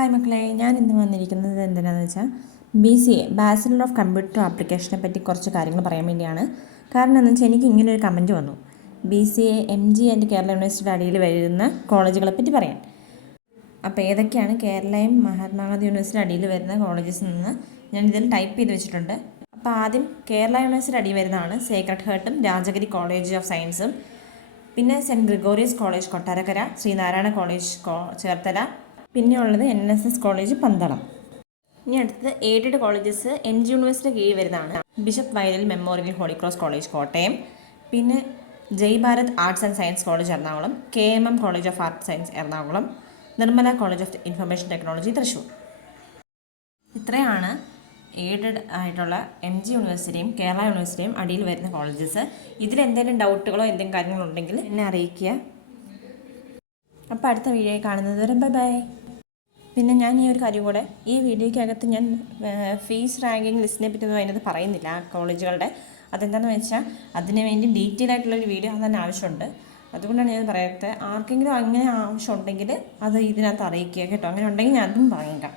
Hi മക്കളെ, ഞാൻ ഇന്ന് വന്നിരിക്കുന്നത് എന്തിനാണെന്ന് വെച്ചാൽ BCA ബാച്ചിലർ ഓഫ് കമ്പ്യൂട്ടർ ആപ്ലിക്കേഷനെ പറ്റി കുറച്ച് കാര്യങ്ങൾ പറയാൻ വേണ്ടിയാണ്. കാരണം എന്താണെന്ന് വെച്ചാൽ എനിക്ക് ഇങ്ങനെ ഒരു കമൻറ്റ് വന്നു, BCA MG ആൻഡ് കേരള യൂണിവേഴ്സിറ്റിയുടെ അടിയിൽ വരുന്ന കോളേജുകളെ പറ്റി പറയാൻ. അപ്പോൾ ഏതൊക്കെയാണ് കേരളയും മഹാത്മാഗാന്ധി യൂണിവേഴ്സിറ്റിയുടെ അടിയിൽ വരുന്ന കോളേജസിൽ നിന്ന് ഞാൻ ഇതിൽ ടൈപ്പ് ചെയ്ത് വെച്ചിട്ടുണ്ട്. അപ്പോൾ ആദ്യം കേരള യൂണിവേഴ്സിറ്റി അടിയിൽ വരുന്നതാണ് സേക്രഡ് ഹാർട്ടും രാജഗിരി കോളേജ് ഓഫ് സയൻസും, പിന്നെ saint Gregorios college Kottarakkara, Sree Narayana college Cherthala, പിന്നെ ഉള്ളത് NSS കോളേജ് പന്തളം. ഇനി അടുത്തത് എയ്ഡഡ് കോളേജസ് MG യൂണിവേഴ്സിറ്റി കീഴിൽ വരുന്നതാണ് Bishop Vayalil Memorial Holy Cross College Kottayam, പിന്നെ Jai Bharat Arts and Science College Ernakulam, KMM College of Arts Science Ernakulam, Nirmala College of Information Technology Thrissur. ഇത്രയാണ് എയ്ഡഡ് ആയിട്ടുള്ള MG യൂണിവേഴ്സിറ്റിയും കേരള യൂണിവേഴ്സിറ്റിയും അടിയിൽ വരുന്ന കോളേജസ്. ഇതിലെന്തെങ്കിലും ഡൗട്ടുകളോ എന്തെങ്കിലും കാര്യങ്ങളുണ്ടെങ്കിൽ എന്നെ അറിയിക്കുക. അപ്പോൾ അടുത്ത വീഡിയോയിൽ കാണുന്നത് വരെ ബൈ. പിന്നെ ഞാൻ ഈ ഒരു കാര്യം കൂടെ, ഈ വീഡിയോയ്ക്കകത്ത് ഞാൻ ഫീസ് റാങ്കിങ് ലിസ്റ്റിനെ പറ്റി ഒന്നും അതിനകത്ത് പറയുന്നില്ല കോളേജുകളുടെ. അതെന്താണെന്ന് വെച്ചാൽ അതിന് വേണ്ടി ഡീറ്റെയിൽ ആയിട്ടുള്ളൊരു വീഡിയോ തന്നെ ആവശ്യമുണ്ട്. അതുകൊണ്ടാണ് ഞാൻ പറയാത്തത്. ആർക്കെങ്കിലും അങ്ങനെ ആവശ്യമുണ്ടെങ്കിൽ അത് ഇതിനകത്ത് അറിയിക്കുക കേട്ടോ. അങ്ങനെ ഉണ്ടെങ്കിൽ ഞാൻ അതും പറയാം.